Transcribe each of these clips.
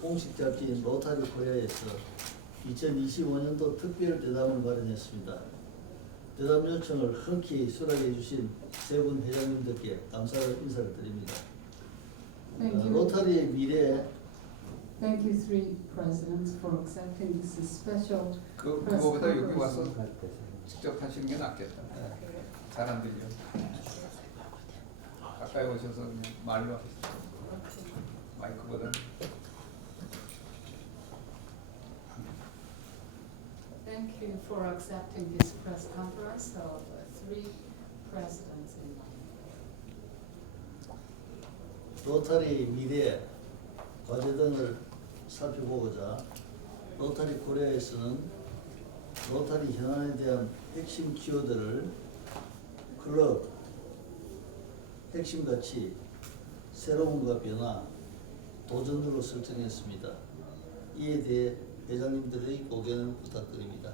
공식 잡지인 로타리 코리아에서 2025년도 특별 대담을 마련했습니다. 대담 요청을 흔쾌히 수락해 주신 세 분 회장님들께 감사의 인사를 드립니다. 로타리의 미래 Thank you, three presidents, for accepting this special press 그거보다 여기 conference. 와서 직접 하시는 게 낫겠다. 잘 안 들려. 가까이 오셔서 그냥 말로 하시죠. 마이크보다. Thank you for accepting this press conference of three presidents in 로타리 미래 과제 등을 살펴보고자 로타리 코리아에서는 로타리 현안에 대한 핵심 키워드를 클럽, 핵심 가치, 새로움과 변화, 도전으로 설정했습니다. 이에 대해 회장님들의 고견을 부탁드립니다.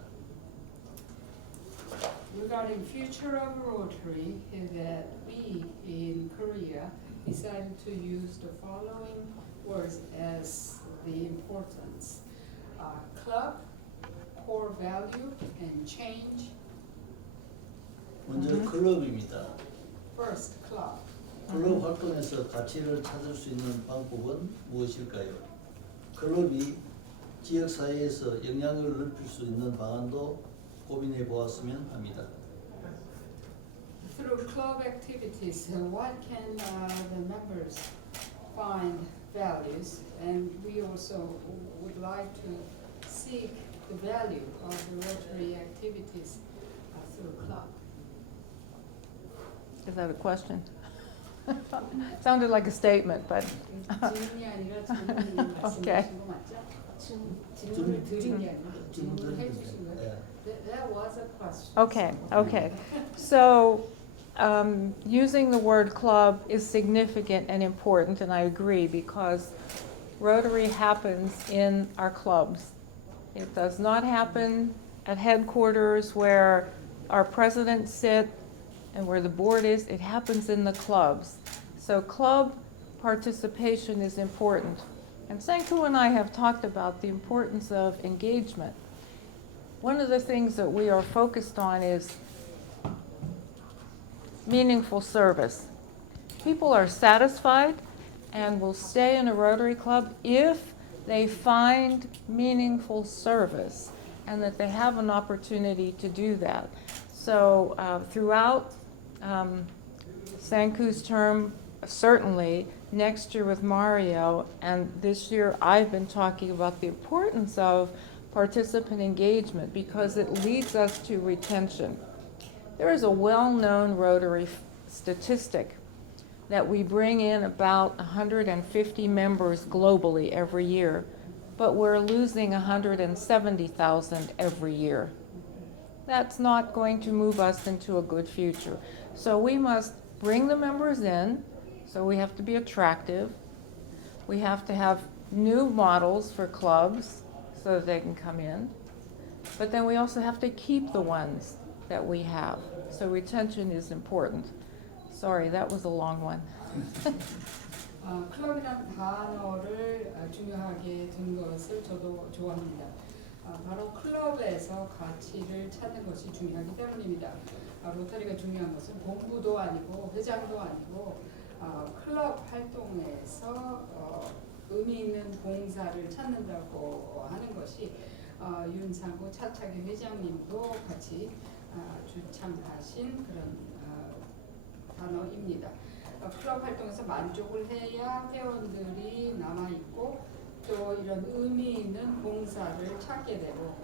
Regarding future of Rotary, that we in Korea decided to use the following words as the importance: club, core value, and change. 먼저 클럽입니다. First, club. 클럽 활동에서 가치를 찾을 수 있는 방법은 무엇일까요? 클럽이 지역 사회에서 영향을 넓힐 수 있는 방안도 고민해 보았으면 합니다. Through club activities, what can the members find values, and we also would like to seek the value of the Rotary activities through club. Is that a question? Sounded like a statement, but 질문이 아니라 질문이 Okay. 말씀하신 거 맞죠? 질문을 드린 게 아니라 질문을 해주신 거예요. 예. That was a question. okay. So using the word club is significant and important, and I agree, because Rotary happens in our clubs. It does not happen at headquarters where our presidents sit and where the board is. It happens in the clubs. So club participation is important. And Sanku and I have talked about the importance of engagement. One of the things that we are focused on is meaningful service. People are satisfied and will stay in a Rotary Club if they find meaningful service and that they have an opportunity to do that. So throughout Sanku's term, certainly next year with Mario, and this year I've been talking about the importance of participant engagement because it leads us to retention. There is a well-known Rotary statistic that we bring in about 150 members globally every year, but we're losing 170,000 every year. That's not going to move us into a good future. So we must bring the members in, so we have to be attractive. We have to have new models for clubs so that they can come in. But then we also have to keep the ones that we have. So retention is important. Sorry, that was a long one. 클럽이라는 단어를 중요하게 둔 것을 저도 좋아합니다. 바로 클럽에서 가치를 찾는 것이 중요하기 때문입니다. 로터리가 중요한 것은 본부도 아니고 회장도 아니고 클럽 활동에서 의미 있는 봉사를 찾는다고 하는 것이 윤상구 차차기 회장님도 같이 주창하신 그런 단어입니다. 클럽 활동에서 만족을 해야 회원들이 남아있고 또 이런 의미 있는 봉사를 찾게 되고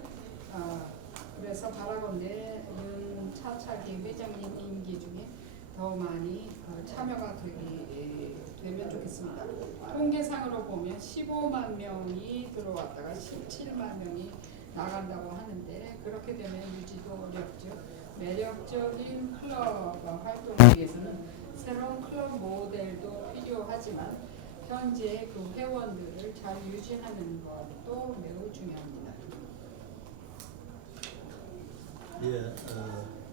그래서 바라건대 윤 차차기 회장님 임기 중에 더 많이 참여가 되면 좋겠습니다. 통계상으로 보면 15만 명이 들어왔다가 17만 명이 나간다고 하는데 그렇게 되면 유지도 어렵죠. 매력적인 클럽 활동을 위해서는 새로운 클럽 모델도 필요하지만 현재 그 회원들을 잘 유지하는 것도 매우 중요합니다. 예,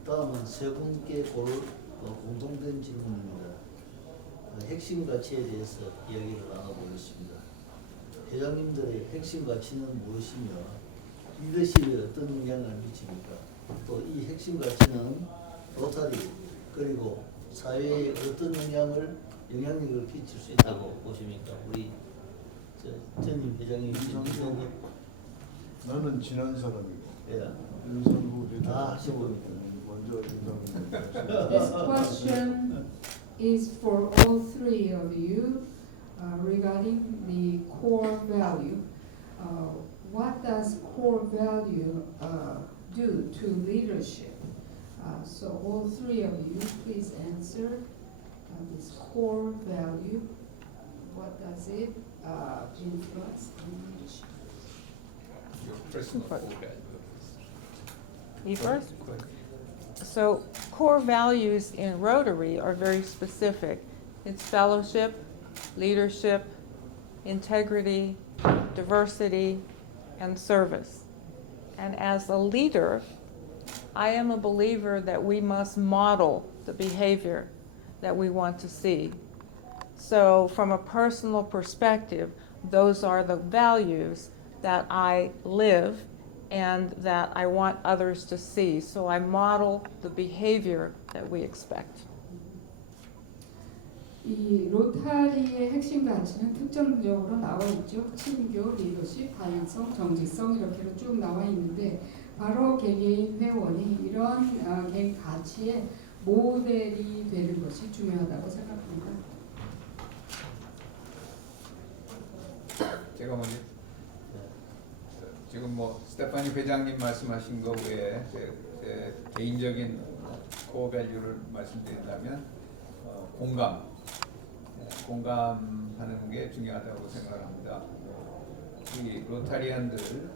다음은 세 분께 공통된 질문입니다. 핵심 가치에 대해서 이야기를 나눠보겠습니다. 회장님들의 핵심 가치는 무엇이며 리더십에 어떤 영향을 미칩니까? 또 이 핵심 가치는 로타리 그리고 사회에 어떤 영향력을 끼칠 수 있다고 보십니까? 우리 전임 회장님 이정도 나는 지난 사람이고 예. 윤석구 대통령 하신 겁니까? 먼저 인사를 This question is for all three of you regarding the core value. What does core value do to leadership? So all three of you, please answer this core value. What does it influence in leadership? Your personal But- core value. Me first? Go ahead. So core values in Rotary are very specific. It's fellowship, leadership, integrity, diversity, and service. And as a leader, I am a believer that we must model the behavior that we want to see. So from a personal perspective, those are the values that I live and that I want others to see. So I model the behavior that we expect. 이 로타리의 핵심 가치는 특정적으로 나와 있죠. 친교, 리더십, 다양성, 정직성 이렇게로 쭉 나와 있는데 바로 개개인 회원이 이런 개인 가치의 모델이 되는 것이 중요하다고 생각합니다. 제가 먼저 지금 뭐 스테파니 회장님 말씀하신 거 외에 제 개인적인 코어 밸류를 말씀드린다면 공감하는 게 중요하다고 생각합니다. 이 로타리안들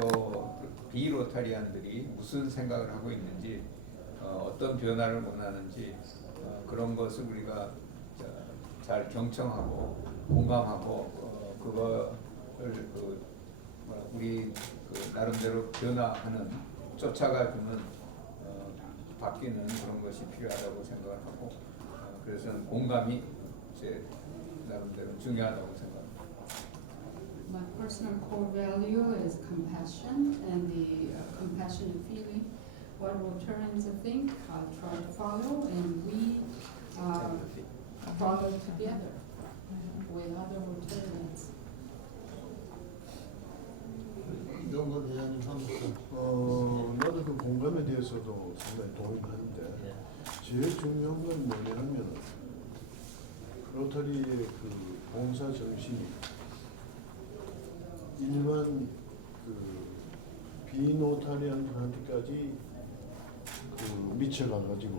또 비로타리안들이 무슨 생각을 하고 있는지 어떤 변화를 원하는지 그런 것을 우리가 잘 경청하고 공감하고 그거를 우리 나름대로 변화하는 쫓아가주는 바뀌는 그런 것이 필요하다고 생각을 하고 그래서 공감이 제 나름대로 중요하다고 생각합니다. My personal core value is compassion and the compassionate feeling. What Rotarians think, I try to follow, and we follow together with other Rotarians. 이동건 회장님 한번 나도 그 공감에 대해서도 상당히 동의하는데 예. 제일 중요한 건 뭐냐면 로터리의 그 봉사 정신이 일반 그 비노타리안들한테까지 그 미쳐가가지고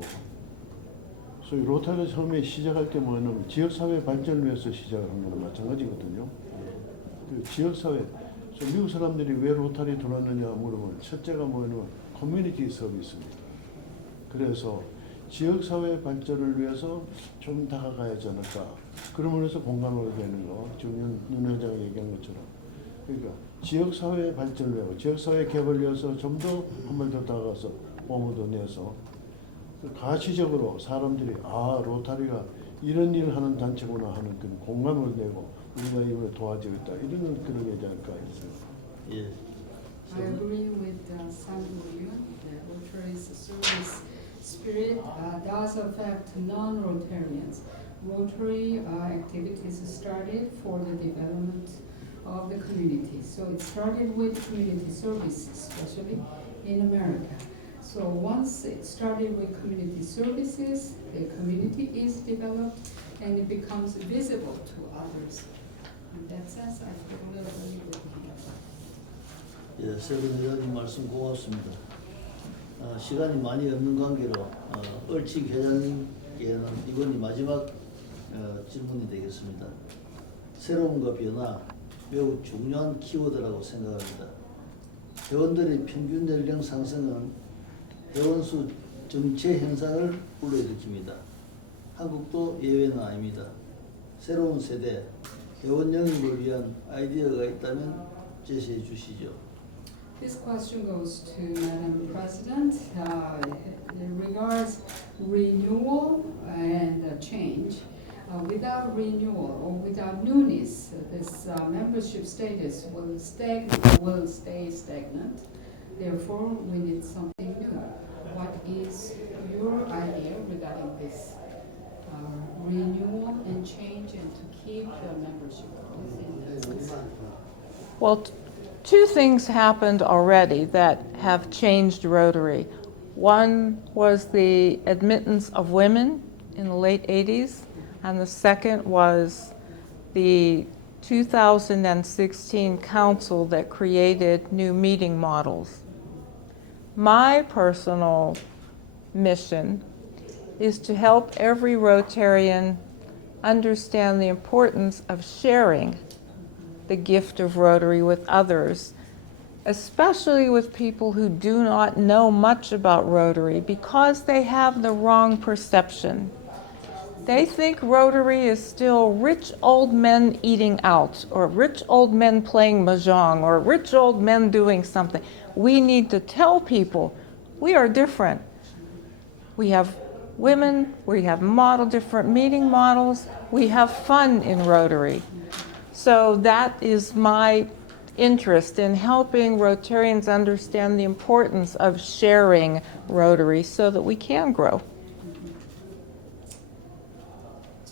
소위 로터리 처음에 시작할 때 뭐냐면 지역사회 발전을 위해서 시작을 한 거나 마찬가지거든요. 그 지역사회 미국 사람들이 왜 로타리 들어왔느냐 물으면 첫째가 뭐냐면 커뮤니티 서비스입니다. 그래서 지역사회 발전을 위해서 좀 다가가야지 않을까. 그러면서 공감을 되는 거, 지금 윤 회장이 얘기한 것처럼. 그러니까 지역사회 발전을 위하고 지역사회 개발을 위해서 좀 더 한 발 더 다가가서 보험도 내서 가시적으로 사람들이 로타리가 이런 일을 하는 단체구나 하는 그 공감을 내고 우리가 이걸 도와주겠다 이런 그런 얘기 않을까 있어요. 예. I agree with Sang-Woo Yoon that Rotary's service spirit does affect non-Rotarians. Rotary activities started for the development of the community. So it started with community services, especially in America. So once it started with community services, the community is developed and it becomes visible to others. In that sense, I totally agree with him. 예, 세분 회장님 말씀 고맙습니다. 시간이 많이 없는 관계로 얼칙 회장님께는 이번이 마지막 질문이 되겠습니다. 새로움과 변화 매우 중요한 키워드라고 생각합니다. 회원들의 평균 연령 상승은 회원수 정체 현상을 불러일으킵니다. 한국도 예외는 아닙니다. 새로운 세대 회원 영입을 위한 아이디어가 있다면 제시해 주시죠. This question goes to Madam President. It regards renewal and change. without renewal or without newness, this membership status will stay stagnant. Therefore, we need something new. What is your idea regarding this renewal and change and to keep the membership growth? Well, two things happened already that have changed Rotary. One was the admittance of women in the late 80s, and the second was the 2016 council that created new meeting models. My personal mission is to help every Rotarian understand the importance of sharing the gift of Rotary with others, especially with people who do not know much about Rotary because they have the wrong perception. They think Rotary is still rich old men eating out, or rich old men playing mahjong, or rich old men doing something. We need to tell people we are different. We have women, we have different meeting models, we have fun in Rotary. So that is my interest in helping Rotarians understand the importance of sharing Rotary so that we can grow.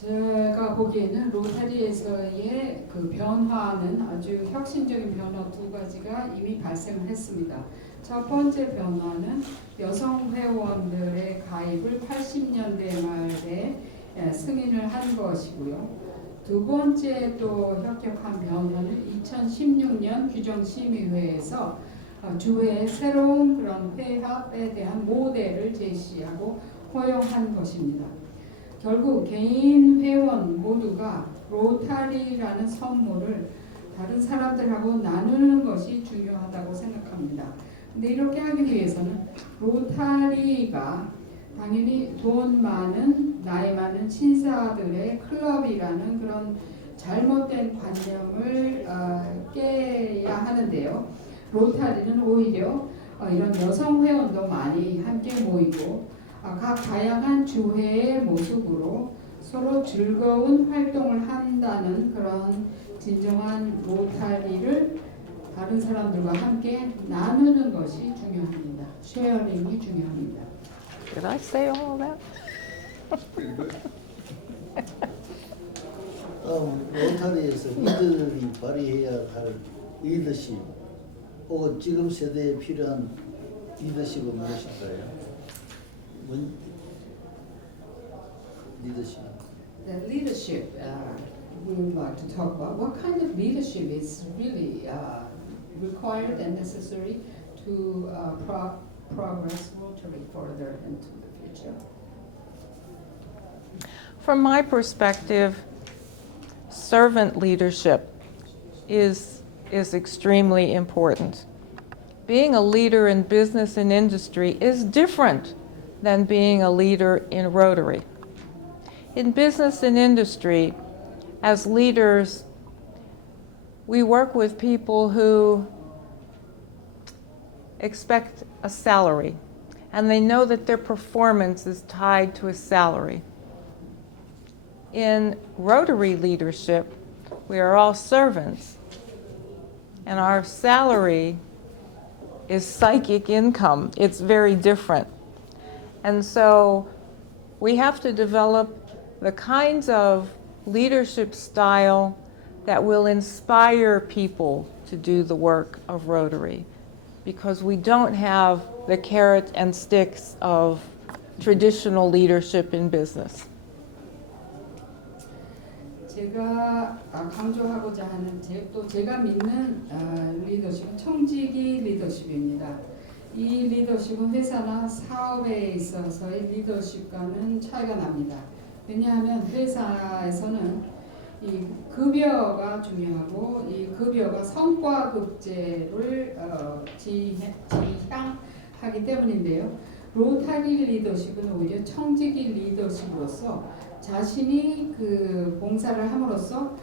제가 보기에는 로타리에서의 그 변화는 아주 혁신적인 변화 두 가지가 이미 발생을 했습니다. 첫 번째 변화는 여성 회원들의 가입을 80년대 말에 승인을 한 것이고요. 두 번째 또 혁혁한 변화는 2016년 규정심의회에서 주회의 새로운 그런 회합에 대한 모델을 제시하고 허용한 것입니다. 결국 개인 회원 모두가 로타리라는 선물을 다른 사람들하고 나누는 것이 중요하다고 생각합니다. 근데 이렇게 하기 위해서는 로타리가 당연히 돈 많은 나이 많은 신사들의 클럽이라는 그런 잘못된 관념을 깨야 하는데요. 로타리는 오히려 이런 여성 회원도 많이 함께 모이고 각 다양한 주회의 모습으로 서로 즐거운 활동을 한다는 그런 진정한 로타리를 다른 사람들과 함께 나누는 것이 중요합니다. 쉐어링이 중요합니다. Did I say all that? 로타리에서 이들이 발휘해야 할 리더십, 혹은 지금 세대에 필요한 리더십은 무엇일까요? Leadership. The leadership we would like to talk about. What kind of leadership is really required and necessary to progress Rotary further into the future? From my perspective, servant leadership is extremely important. Being a leader in business and industry is different than being a leader in Rotary. In business and industry, as leaders, we work with people who expect a salary, and they know that their performance is tied to a salary. In Rotary leadership, we are all servants, and our salary is psychic income. It's very different. And so we have to develop the kinds of leadership style that will inspire people to do the work of Rotary, because we don't have the carrot and sticks of traditional leadership in business. 제가 강조하고자 하는 또 제가 믿는 리더십은 청지기 리더십입니다. 이 리더십은 회사나 사업에 있어서의 리더십과는 차이가 납니다. 왜냐하면 회사에서는 이 급여가 중요하고 이 급여가 성과급제를 지향하기 때문인데요. 로타리 리더십은 오히려 청지기 리더십으로서 자신이 그 봉사를 함으로써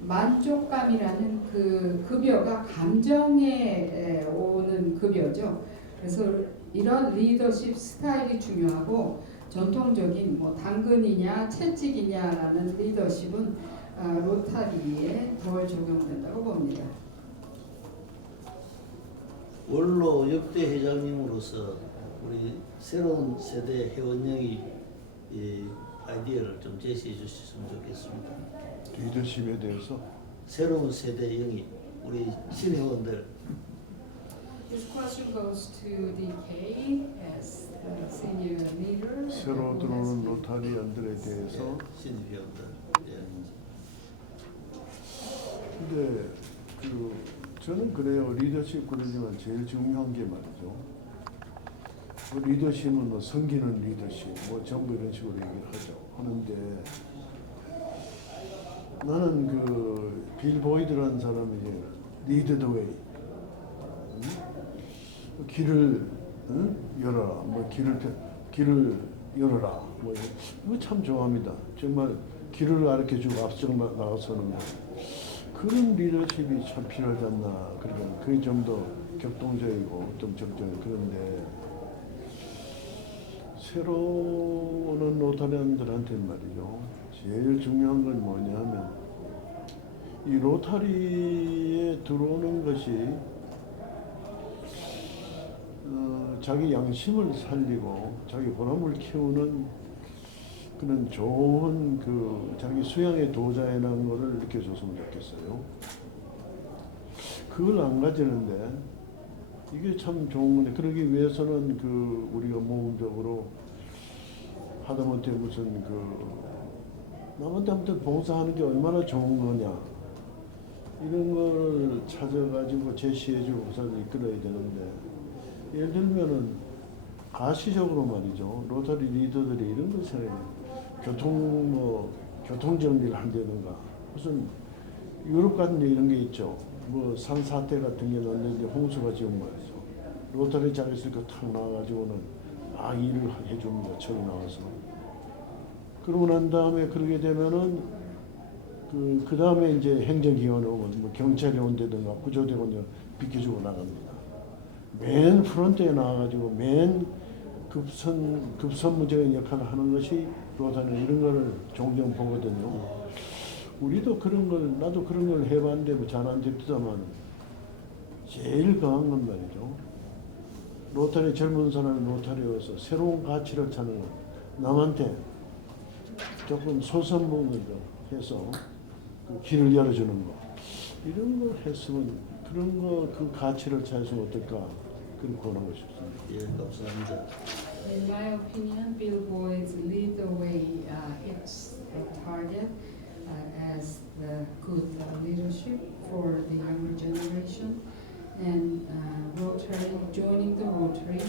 만족감이라는 그 급여가 감정에 오는 급여죠. 그래서 이런 리더십 스타일이 중요하고 전통적인 뭐 당근이냐 채찍이냐라는 리더십은 로타리에 덜 적용된다고 봅니다. 원로 역대 회장님으로서 우리 새로운 세대 회원령이 이 아이디어를 좀 제시해 주셨으면 좋겠습니다. 리더십에 대해서 새로운 세대 영입, 우리 신회원들 This question goes to DK as the senior leader. 새로 들어오는 로타리안들에 대해서. 신회원들. 예. 근데 저는 그래요. 리더십 그러지만 제일 중요한 게 말이죠. 리더십은 뭐 섬기는 리더십, 뭐 전부 이런 식으로 얘기를 하죠. 하는데 나는 빌 보이드라는 사람이 리드 더 웨이, 길을 열어라, 뭐 길을 열어라, 뭐 이거 참 좋아합니다. 정말 길을 가르쳐주고 앞서 나가서는 거. 그런 리더십이 참 필요하지 않나. 그러니까 그게 좀 더 격동적이고 좀 적절해. 그런데 새로 오는 로타리안들한테는 말이죠. 제일 중요한 건 뭐냐면 이 로타리에 들어오는 것이 자기 양심을 살리고 자기 보람을 키우는 그런 좋은 자기 수양의 도자에는 거를 느껴줬으면 좋겠어요. 그걸 안 가지는데 이게 참 좋은 건데 그러기 위해서는 우리가 모험적으로 하다못해 무슨 남한테 아무튼 봉사하는 게 얼마나 좋은 거냐 이런 걸 찾아가지고 제시해주고 사람을 이끌어야 되는데 예를 들면은 가시적으로 말이죠. 로타리 리더들이 이런 걸 생각해요. 교통 정리를 한다든가 무슨 유럽 같은 데 이런 게 있죠. 뭐 산사태 같은 게 났는데 홍수가 지금 말이죠. 로타리 장에서 탁 나와가지고는 일을 해줍니다. 처리 나와서. 그러고 난 다음에 그러게 되면은 그 다음에 이제 행정기관이 오면 뭐 경찰이 온다든가 구조대원이 비켜주고 나갑니다. 맨 프런트에 나와가지고 맨 급선무적인 역할을 하는 것이 로타리는 이런 거를 종종 보거든요. 우리도 그런 걸, 나도 그런 걸 해봤는데 뭐 잘 안 됐다만 제일 강한 건 말이죠. 로타리 젊은 사람이 로타리에서 새로운 가치를 찾는 것, 남한테 조금 소선봉을 해서 길을 열어주는 거, 이런 걸 했으면 그런 그 가치를 찾으면 어떨까 그런 권하고 싶습니다. 예, 감사합니다. In my opinion, Bill Boyd's lead the way hits the target as the good leadership for the younger generation. And Rotary, joining the Rotary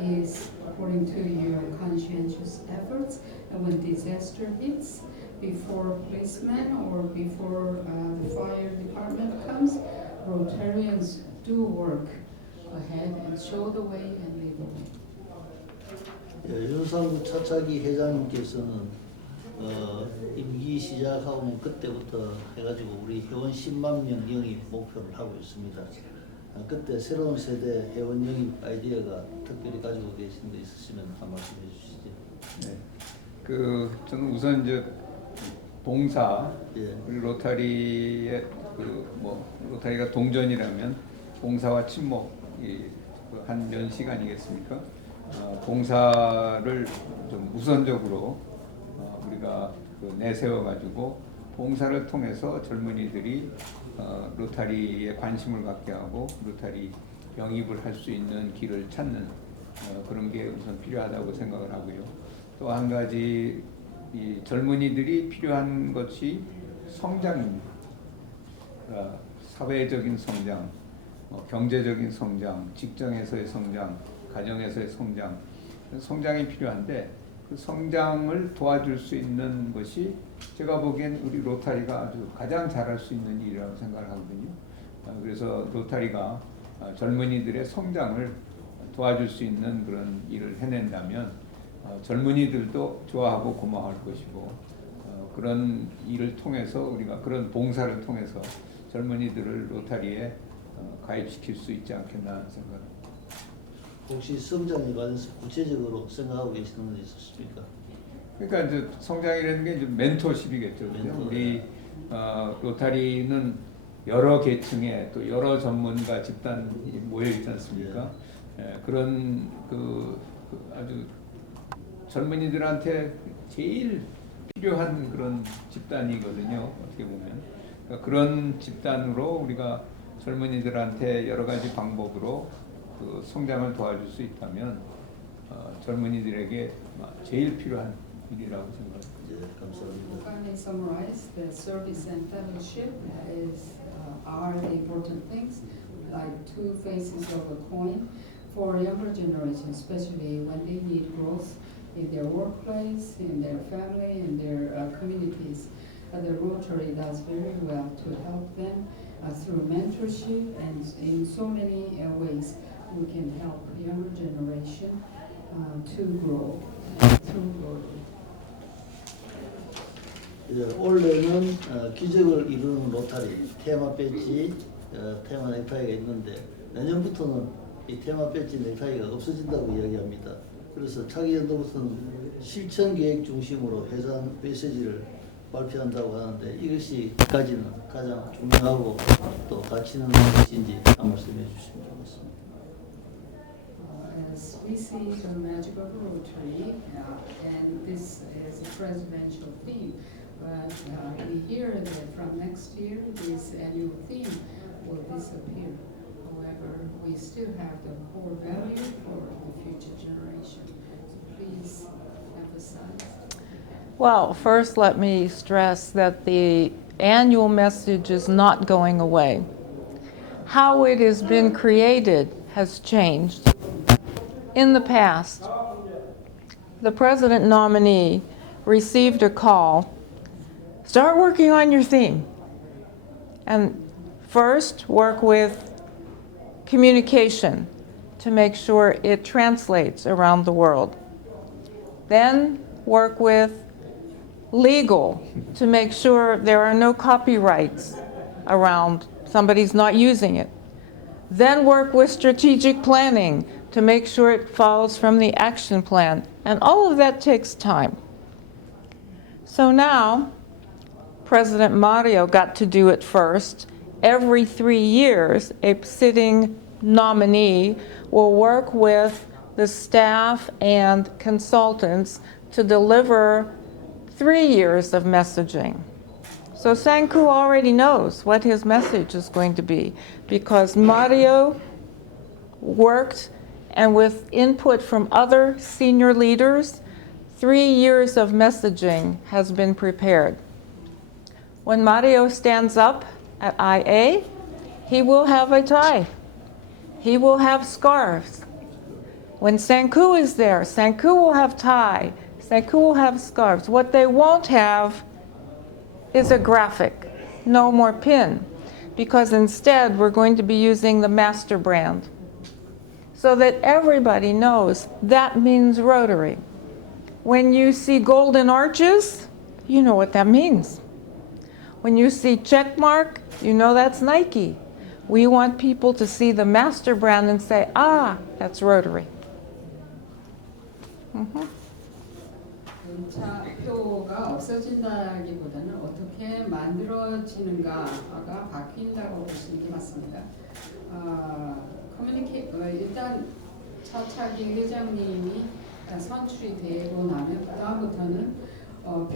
is according to your conscientious efforts. And when disaster hits, before policemen or before the fire department comes, Rotarians do work ahead and show the way and lead the way. 예, 윤상구 차차기 회장님께서는 임기 시작하면 그때부터 해가지고 우리 회원 10만 명 영입 목표를 하고 있습니다. 그때 새로운 세대 회원 영입 아이디어가 특별히 가지고 계신 거 있으시면 한 말씀 해주시죠. 네. 저는 우선 이제 봉사, 예. 우리 로타리의 로타리가 동전이라면 봉사와 친목이 한 면식 아니겠습니까? 봉사를 좀 우선적으로 우리가 내세워 가지고 봉사를 통해서 젊은이들이 로타리에 관심을 갖게 하고 로타리 영입을 할 수 있는 길을 찾는 그런 게 우선 필요하다고 생각을 하고요. 또 한 가지 이 젊은이들이 필요한 것이 성장입니다. 사회적인 성장, 경제적인 성장, 직장에서의 성장, 가정에서의 성장, 성장이 필요한데 그 성장을 도와줄 수 있는 것이 제가 보기엔 우리 로타리가 아주 가장 잘할 수 있는 일이라고 생각을 하거든요. 그래서 로타리가 젊은이들의 성장을 도와줄 수 있는 그런 일을 해낸다면 젊은이들도 좋아하고 고마워할 것이고 그런 일을 통해서 우리가 그런 봉사를 통해서 젊은이들을 로타리에 가입시킬 수 있지 않겠나 생각합니다. 혹시 성장에 관해서 구체적으로 생각하고 계시는 건 있으십니까? 그러니까 이제 성장이라는 게 이제 멘토십이겠죠. 그죠? 멘토, 우리 로타리는 여러 계층의 또 여러 전문가 집단이 모여 있지 않습니까? 그런 아주 젊은이들한테 제일 필요한 그런 집단이거든요. 어떻게 보면 그런 집단으로 우리가 젊은이들한테 여러 가지 방법으로 그 성장을 도와줄 수 있다면 젊은이들에게 제일 필요한 일이라고 생각합니다. 예, 감사합니다. If I may summarize, the service and fellowship are the important things, like two faces of a coin for younger generation, especially when they need growth in their workplace, in their family, in their communities. The Rotary does very well to help them through mentorship, and in so many ways we can help younger generation to grow through Rotary. 올해는 기적을 이루는 로타리 테마 배지, 테마 넥타이가 있는데 내년부터는 이 테마 배지 넥타이가 없어진다고 이야기합니다. 그래서 차기 연도부터는 실천 계획 중심으로 회장 메시지를 발표한다고 하는데 이것이까지는 가장 중요하고 또 가치 있는 것인지 한 말씀해 주시면 좋겠습니다. As we see the magic of Rotary, and this is a presidential theme, but we hear that from next year this annual theme will disappear. However, we still have the core value for the future generation. So please emphasize. Well, first let me stress that the annual message is not going away. How it has been created has changed. In the past, the president nominee received a call, start working on your theme. And first, work with communication to make sure it translates around the world. Then work with legal to make sure there are no copyrights around, somebody's not using it. Then work with strategic planning to make sure it follows from the action plan. And all of that takes time. So now, President Mario got to do it first. Every 3 years, a sitting nominee will work with the staff and consultants to deliver 3 years of messaging. So Sanku already knows what his message is going to be because Mario worked, and with input from other senior leaders, 3 years of messaging has been prepared. When Mario stands up at IA, he will have a tie. He will have scarves. When Sanku is there, Sanku will have tie. Sanku will have scarves. What they won't have is a graphic, no more pin, because instead we're going to be using the master brand so that everybody knows that means Rotary. When you see golden arches, you know what that means. When you see check mark, you know that's Nike. We want people to see the master brand and say, ah, that's Rotary. 연차표가 없어진다기보다는 어떻게 만들어지는가가 바뀐다고 보시는 게 맞습니다. 일단 차차기 회장님이 선출이 되고 나면 그다음부터는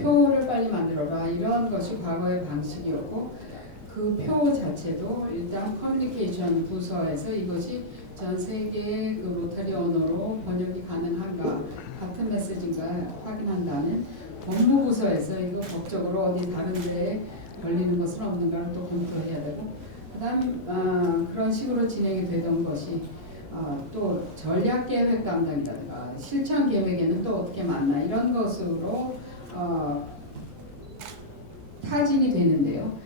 표를 빨리 만들어라 이런 것이 과거의 방식이었고 그 표 자체도 일단 커뮤니케이션 부서에서 이것이 전 세계의 그 로타리 언어로 번역이 가능한가 같은 메시지가 확인한 다음에 법무부서에서 이거 법적으로 어디 다른 데에 걸리는 것은 없는가를 또 검토해야 되고 그다음 그런 식으로 진행이 되던 것이 또 전략계획 담당이라든가 실천 계획에는 또 어떻게 맞나 이런 것으로 타진이 되는데요.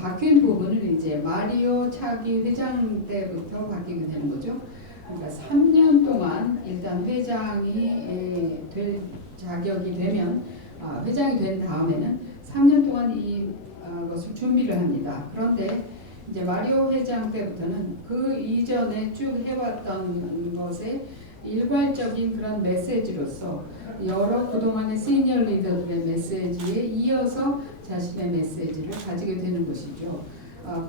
바뀐 부분은 이제 마리오 차기 회장 때부터 바뀌게 되는 거죠. 그러니까 3년 동안 일단 회장이 될 자격이 되면 회장이 된 다음에는 3년 동안 이 것을 준비를 합니다. 그런데 이제 마리오 회장 때부터는 그 이전에 쭉 해왔던 것에 일괄적인 그런 메시지로서 여러 그동안의 시니어 리더들의 메시지에 이어서 자신의 메시지를 가지게 되는 것이죠.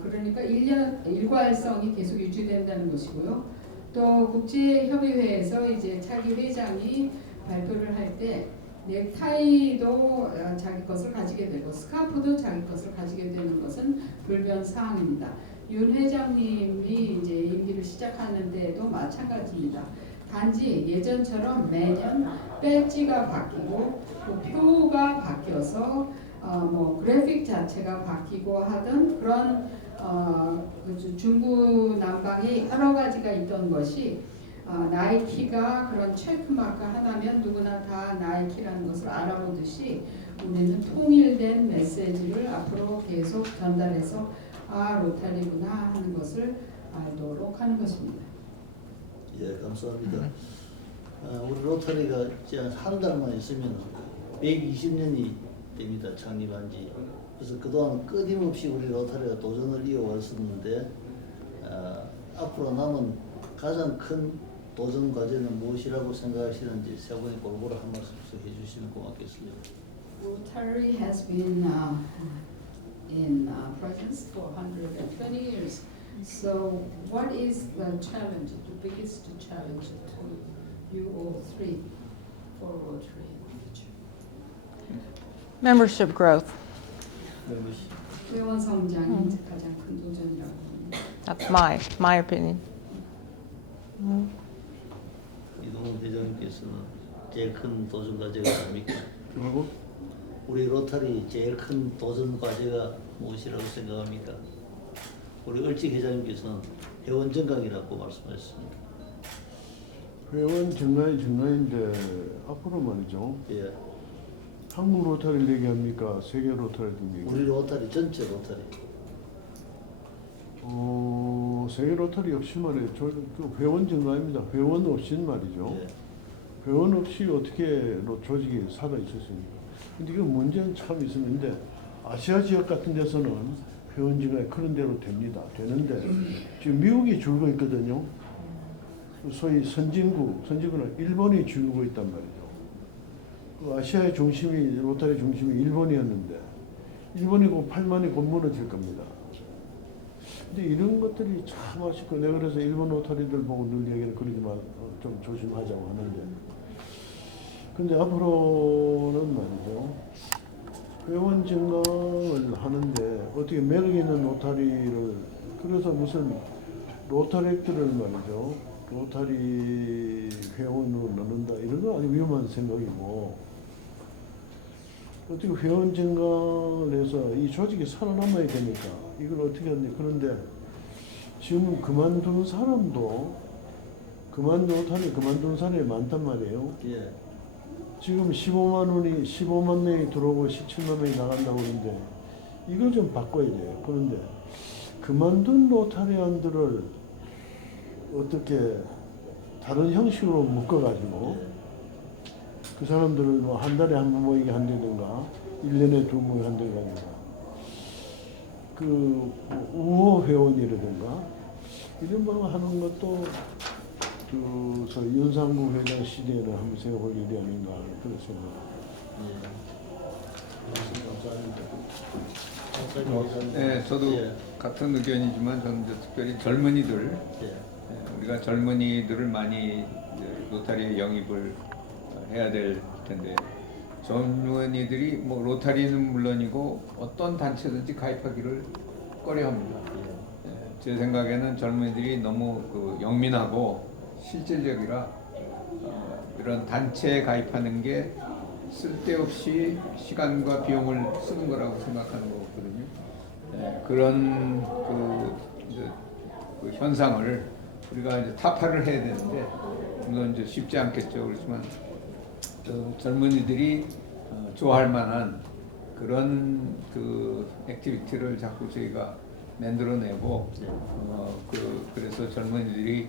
그러니까 일괄성이 계속 유지된다는 것이고요. 또 국제협의회에서 이제 차기 회장이 발표를 할 때 넥타이도 자기 것을 가지게 되고 스카프도 자기 것을 가지게 되는 것은 불변 사항입니다. 윤 회장님이 이제 임기를 시작하는 데도 마찬가지입니다. 단지 예전처럼 매년 배지가 바뀌고 표가 바뀌어서 뭐 그래픽 자체가 바뀌고 하던 그런 중구난방이 여러 가지가 있던 것이 나이키가 그런 체크마크 하나면 누구나 다 나이키라는 것을 알아보듯이 우리는 통일된 메시지를 앞으로 계속 전달해서 로타리구나 하는 것을 알도록 하는 것입니다. 예, 감사합니다. 우리 로터리가 이제 한 달만 있으면 120년이 됩니다. 창립한 지. 그래서 그동안 끊임없이 우리 로터리가 도전을 이어왔었는데 앞으로 남은 가장 큰 도전 과제는 무엇이라고 생각하시는지 세 분이 골고루 한 말씀씩 해주시면 고맙겠습니다. Rotary has been in presence for 120 years. So, what is the challenge, the biggest challenge to you all three for Rotary in the future? Membership growth. 회원 성장이 이제 가장 큰 도전이라고 봅니다. That's my opinion. 이동훈 회장님께서는 제일 큰 도전 과제가 뭡니까? 그리고 우리 로터리 제일 큰 도전 과제가 무엇이라고 생각합니까? 우리 을직 회장님께서는 회원 증강이라고 말씀하셨습니다. 회원 증가인데 앞으로 말이죠. 예, 한국 로터리를 얘기합니까? 세계 로터리를 얘기합니까? 우리 로터리 전체 로터리. 세계 로터리 역시 말이에요. 그 회원 증가입니다. 회원 없이는 말이죠. 예, 회원 없이 어떻게 조직이 살아 있었습니까? 근데 그 문제는 참 있었는데 아시아 지역 같은 데서는 회원 증가가 그런 대로 됩니다. 되는데 지금 미국이 줄고 있거든요. 소위 선진국은 일본이 줄고 있단 말이죠. 그 아시아의 중심이 로타리 중심이 일본이었는데 일본이 곧 8만이 곧 무너질 겁니다. 근데 이런 것들이 참 아쉽고 내가 그래서 일본 로타리들 보고 늘 얘기를 그러지 말, 좀 조심하자고 하는데 근데 앞으로는 말이죠. 회원 증강을 하는데 어떻게 매력 있는 로타리를 그래서 무슨 로타리들을 말이죠. 로타리 회원으로 넣는다 이런 건 아주 위험한 생각이고 어떻게 회원 증강을 해서 이 조직이 살아남아야 되니까 이걸 어떻게 하는데 그런데 지금 그만둔 사람도 로타리 그만둔 사람이 많단 말이에요. 예, 지금 15만 명이 들어오고 17만 명이 나간다고 그러는데 이걸 좀 바꿔야 돼요. 그런데 그만둔 로타리안들을 어떻게 다른 형식으로 묶어가지고 그 사람들을 뭐 한 달에 한 번 모이게 한다든가 1년에 2번 한다든가 그 우호 회원이라든가 이런 거 하는 것도 그 윤상국 회장 시대에는 한번 생각해볼 일이 아닌가 그런 생각. 예, 감사합니다. 네, 저도 예, 같은 의견이지만 저는 이제 특별히 젊은이들, 예, 우리가 젊은이들을 많이 이제 로타리에 영입을 해야 될 텐데 젊은이들이 뭐 로타리는 물론이고 어떤 단체든지 가입하기를 꺼려합니다. 제 생각에는 젊은이들이 너무 그 영민하고 실질적이라 이런 단체에 가입하는 게 쓸데없이 시간과 비용을 쓰는 거라고 생각하는 거거든요. 그런 그 현상을 우리가 이제 타파를 해야 되는데 물론 이제 쉽지 않겠죠. 그렇지만 젊은이들이 좋아할 만한 그런 그 액티비티를 자꾸 저희가 만들어내고 그래서 젊은이들이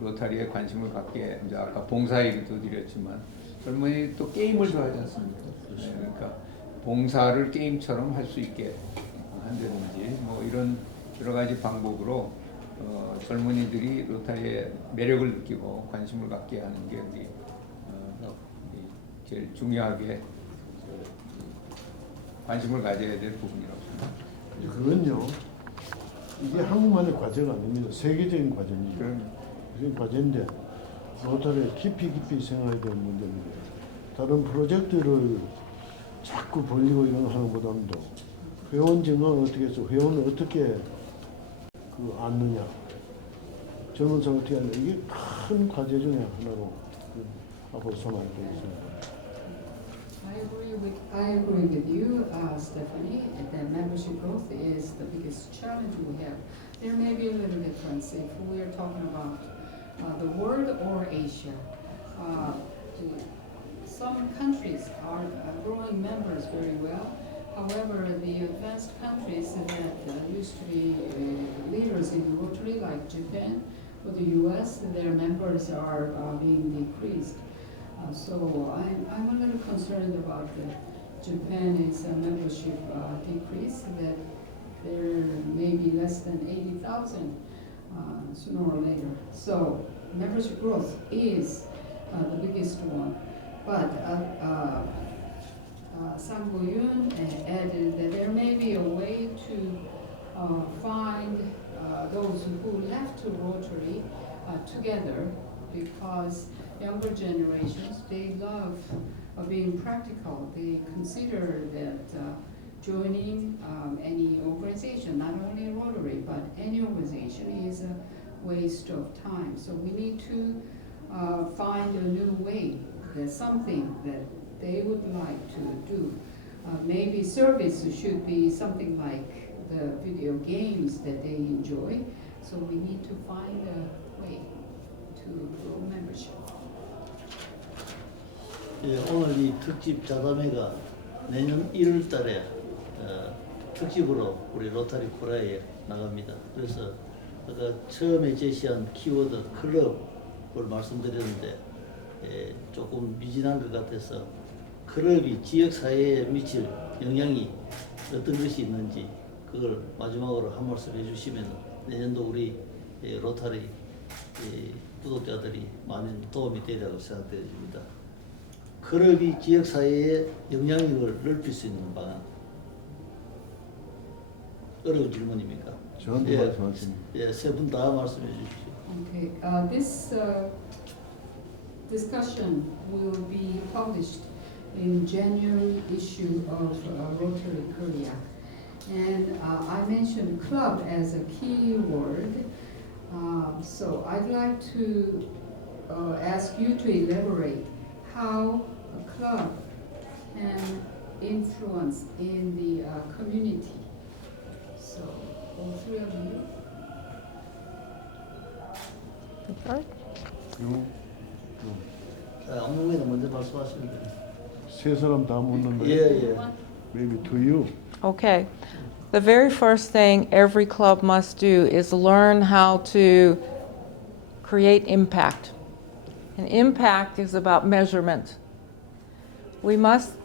로타리에 관심을 갖게 이제 아까 봉사 얘기도 드렸지만 젊은이 또 게임을 좋아하지 않습니까? 그러니까 봉사를 게임처럼 할 수 있게 한다든지 뭐 이런 여러 가지 방법으로 젊은이들이 로타리의 매력을 느끼고 관심을 갖게 하는 게 우리 제일 중요하게 관심을 가져야 될 부분이라고 생각합니다. 그건요. 이게 한국만의 과제가 아닙니다. 세계적인 과제입니다. 세계적인 과제인데 로타리에 깊이 생각해야 되는 문제입니다. 다른 프로젝트를 자꾸 벌리고 이런 거 하는 것보다도 회원 증강을 어떻게 해서 회원을 어떻게 안느냐, 젊은 사람 어떻게 하느냐, 이게 큰 과제 중에 하나로 앞으로 삼아야 되겠습니다. I agree with you, Stephanie, that membership growth is the biggest challenge we have. There may be a little difference if we are talking about the world or Asia. Some countries are growing members very well. However, the advanced countries that used to be leaders in Rotary, like Japan or the US, their members are being decreased. So I'm a little concerned about Japan's membership decrease, that there may be less than 80,000 sooner or later. So membership growth is the biggest one. But Sang Bo-yoon added that there may be a way to find those who left Rotary together, because younger generations, they love being practical. They consider that joining any organization, not only Rotary, but any organization, is a waste of time. So we need to find a new way. There's something that they would like to do. Maybe service should be something like the video games that they enjoy. So we need to find a way to grow membership. 예, 오늘 이 특집 자담회가 내년 1월 달에 특집으로 우리 로타리 코리아에 나갑니다. 그래서 아까 처음에 제시한 키워드 클럽을 말씀드렸는데 조금 미진한 것 같아서 클럽이 지역사회에 미칠 영향이 어떤 것이 있는지 그걸 마지막으로 한 말씀 해주시면 내년도 우리 로타리 구독자들이 많은 도움이 되리라고 생각되어집니다. 클럽이 지역사회의 영향력을 넓힐 수 있는 방안. 어려운 질문입니까? 저한테 말씀하십니다. 예, 세 분 다 말씀해 주십시오. Okay, this discussion will be published in January issue of Rotary Korea. And I mentioned club as a key word. So I'd like to ask you to elaborate how a club can influence in the community. So all three of you. 자, 아무거나 먼저 말씀하시면 돼요. 세 사람 다 묻는데. 예. Maybe to you. Okay. The very first thing every club must do is learn how to create impact. And impact is about measurement. We must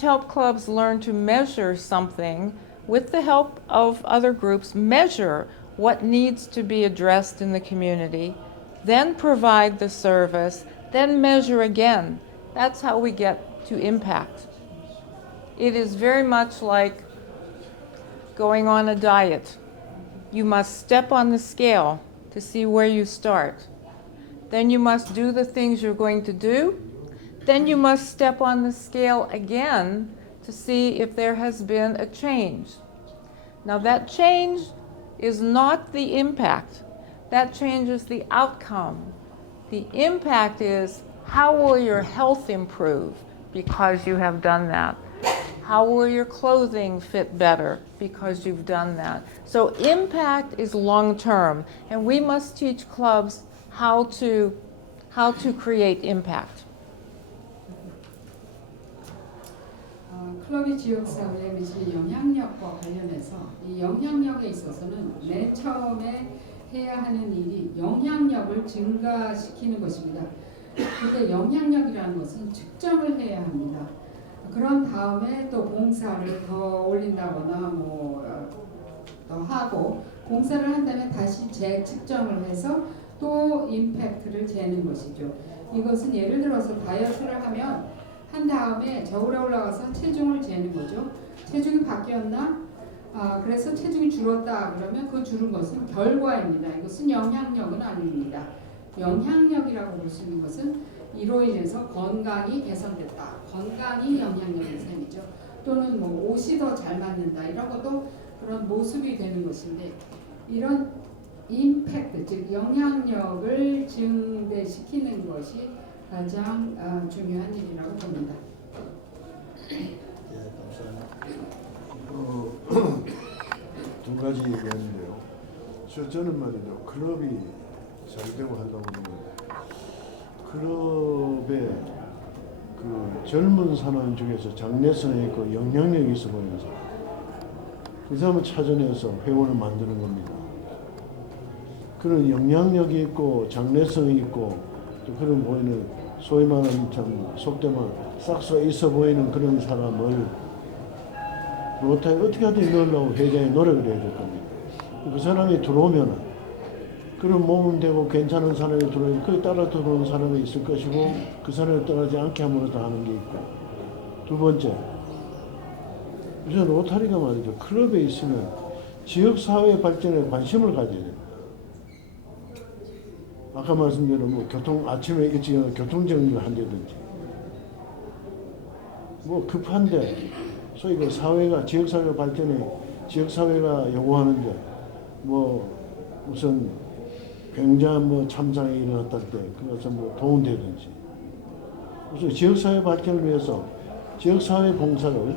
help clubs learn to measure something with the help of other groups, measure what needs to be addressed in the community, then provide the service, then measure again. That's how we get to impact. It is very much like going on a diet. You must step on the scale to see where you start. Then you must do the things you're going to do. Then you must step on the scale again to see if there has been a change. Now that change is not the impact. That change is the outcome. The impact is how will your health improve because you have done that? How will your clothing fit better because you've done that? So impact is long term, and we must teach clubs how to create impact. 클럽이 지역사회에 미치는 영향력과 관련해서 이 영향력에 있어서는 맨 처음에 해야 하는 일이 영향력을 증가시키는 것입니다. 근데 영향력이라는 것은 측정을 해야 합니다. 그런 다음에 또 봉사를 더 올린다거나 하고 공사를 한다면 다시 재측정을 해서 또 임팩트를 재는 것이죠. 이것은 예를 들어서 다이어트를 하면 한 다음에 저울에 올라가서 체중을 재는 거죠. 체중이 바뀌었나? 그래서 체중이 줄었다 그러면 그 줄은 것은 결과입니다. 이것은 영향력은 아닙니다. 영향력이라고 볼 수 있는 것은 이로 인해서 건강이 개선됐다. 건강이 영향력의 셈이죠. 또는 뭐 옷이 더 잘 맞는다. 이런 것도 그런 모습이 되는 것인데 이런 임팩트, 즉 영향력을 증대시키는 것이 가장 중요한 일이라고 봅니다. 예, 감사합니다. 두 가지 얘기하는데요. 저는 말이죠. 클럽이 잘 되고 하다 보면 클럽에 그 젊은 사람 중에서 장래성이 있고 영향력이 있어 보이는 사람, 그 사람을 찾아내서 회원을 만드는 겁니다. 그런 영향력이 있고 장래성이 있고 또 그런 보이는 소위 말하는 참 속되면 싹수 있어 보이는 그런 사람을 로타에 어떻게 하든 넣으려고 회장이 노력을 해야 될 겁니다. 그 사람이 들어오면 그런 몸은 되고 괜찮은 사람이 들어오면 그에 따라 들어오는 사람이 있을 것이고 그 사람을 떠나지 않게 함으로 다 하는 게 있고, 두 번째, 우선 로타리가 말이죠. 클럽에 있으면 지역사회 발전에 관심을 가져야 됩니다. 아까 말씀드린 뭐 아침에 일찍 일어나 교통정리를 한다든지 뭐 급한데 소위 그 사회가 지역사회 발전에 지역사회가 요구하는데 뭐 우선 굉장한 뭐 참상이 일어났다 때 그것은 뭐 도움되든지 그래서 지역사회 발전을 위해서 지역사회 봉사를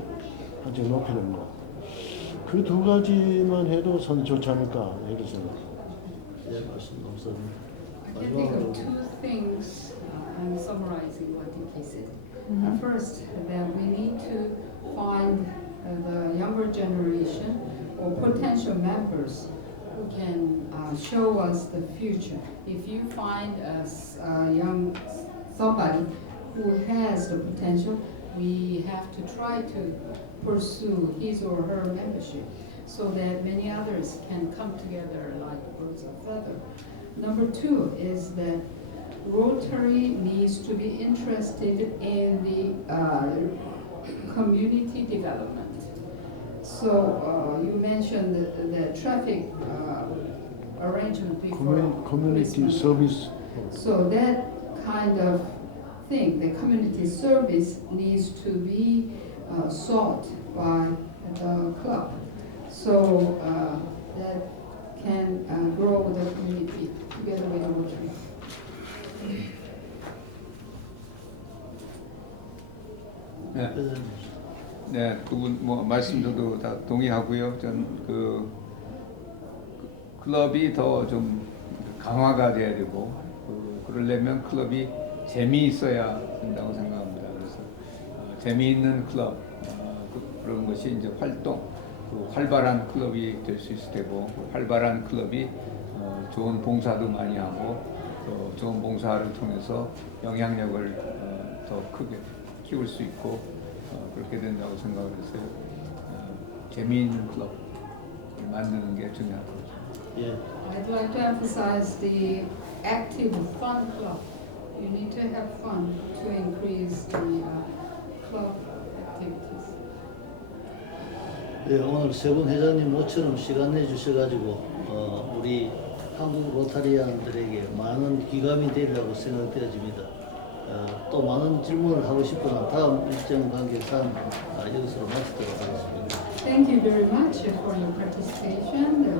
아주 높이는 것, 그 두 가지만 해도 선 좋지 않을까 이렇게 생각합니다. 예, 말씀 감사합니다. I can think of two things. I'm summarizing what DK said. First, that we need to find the younger generation or potential members who can show us the future. If you find a young somebody who has the potential, we have to try to pursue his or her membership so that many others can come together like birds of feather. Number two is that Rotary needs to be interested in the community development. So you mentioned the traffic arrangement before Community Christmas. service. So that kind of thing, the community service needs to be sought by the club. So that can grow the community together with the Rotary. 네, 회장님. 네, 두 분 뭐 말씀 저도 다 동의하고요. 전 그 클럽이 더 좀 강화가 돼야 되고 그러려면 클럽이 재미있어야 된다고 생각합니다. 그래서 재미있는 클럽 그런 것이 이제 활동, 활발한 클럽이 될 수 있을 테고 활발한 클럽이 좋은 봉사도 많이 하고 또 좋은 봉사를 통해서 영향력을 더 크게 키울 수 있고 그렇게 된다고 생각을 해서요. 재미있는 클럽을 만드는 게 중요하다고 생각합니다. 예, I'd like to emphasize the active fun club. You need to have fun to increase the club activities. 예, 오늘 세 분 회장님 모처럼 시간 내주셔가지고 우리 한국 로타리안들에게 많은 기감이 되리라고 생각되어집니다. 또 많은 질문을 하고 싶으나 다음 일정 관계상 여기서 마치도록 하겠습니다. Thank you very much for your participation, the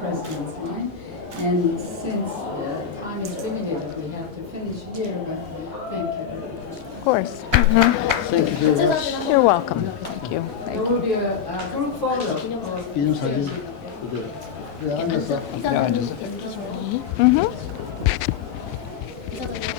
President's line. And since time is limited, we have to finish here, but thank you very much. Of course. Thank you very much. You're welcome. Thank you. There will be a group photo of 기념사진 그대로. 그래 앉아서. 그냥 앉아서. Mm-hmm. 이사장님